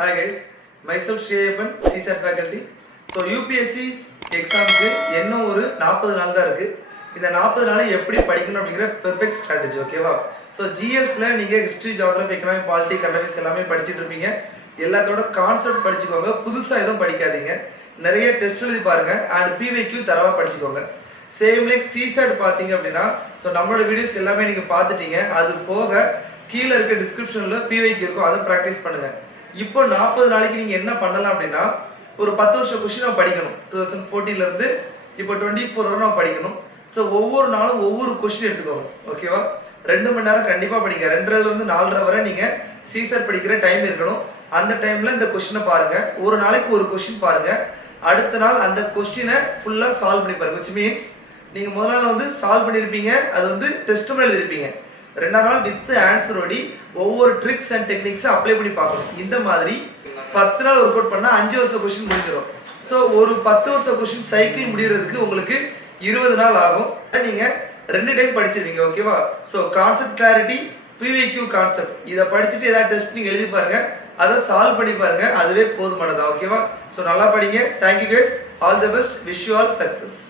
Hi guys, myself Shreyapan, CSAT faculty. So UPSC எக்ஸாமுக்கு இன்னும் ஒரு 40 நாள் தான் இருக்குது. இந்த 40 நாளை எப்படி படிக்கணும் அப்படிங்கிற பெர்ஃபெக்ட் ஸ்ட்ராட்டஜி, ஓகேவா? ஸோ ஜிஎஸ்ல நீங்கள் history, geography, economy, polity, current எல்லாமே படிச்சுட்டு இருப்பீங்க. எல்லாத்தோட கான்செப்ட் படிச்சுக்கோங்க, புதுசாக எதுவும் படிக்காதீங்க. நிறைய டெஸ்ட் எழுதி பாருங்க அண்ட் பிவைக்யூ தரவாக படிச்சுக்கோங்க. சேம் லைக் சிசாட் பார்த்தீங்க அப்படின்னா, ஸோ நம்மளோட வீடியோஸ் எல்லாமே நீங்கள் பார்த்துட்டீங்க. அது போக கீழே இருக்க டிஸ்கிரிப்ஷனில் பிவைக்யூ இருக்கும், அதை ப்ராக்டிஸ் பண்ணுங்கள். இப்போ 40 நாளைக்கு நீங்கள் என்ன பண்ணலாம் அப்படின்னா, ஒரு 10 வருஷம் கொஸ்டின் நம்ம படிக்கணும். 2014 இப்போ 24 வரை நம்ம படிக்கணும். ஸோ ஒவ்வொரு நாளும் ஒவ்வொரு கொஸ்டின் எடுத்துக்கோங்க, ஓகேவா? 2 மணி நேரம் கண்டிப்பாக படிங்க. 2:30 4:30 வரை நீங்கள் சிசாட் படிக்கிற டைம் இருக்கணும். அந்த டைமில் இந்த கொஸ்டினை பாருங்கள். ஒரு நாளைக்கு ஒரு கொஸ்டின் பாருங்கள். அடுத்த நாள் அந்த கொஸ்டினை ஃபுல்லாக சால்வ் பண்ணி பாருங்க. விச் மீன்ஸ் நீங்கள் முதல் நாள் சால்வ் பண்ணியிருப்பீங்க, அது டெஸ்ட்டும் எழுதிருப்பீங்க. 2ஆம் நாள் வித் ஆன்சரோடி ஒவ்வொரு ட்ரிக்ஸ் அண்ட் டெக்னிக்ஸை அப்ளை பண்ணி பார்க்கணும். இந்த மாதிரி 10 நாள் ஒர்க் அவுட் பண்ணால் 5 வருஷம் கொஸ்டின் முடிஞ்சிடும். ஸோ ஒரு 10 வருஷம் கொஸ்டின் சைக்கிள் முடிகிறதுக்கு உங்களுக்கு 20 நாள் ஆகும். நீங்கள் 2 டைம் படிச்சிருவீங்க, ஓகேவா? So concept clarity, PYQ concept, இதை படிச்சுட்டு ஏதாவது டெஸ்ட் நீங்கள் எழுதி பாருங்க, அதை சால்வ் பண்ணி பாருங்க, அதுவே போதுமானதா, ஓகேவா? ஸோ நல்லா படிங்க. Thank you guys, all the best, wish you all success.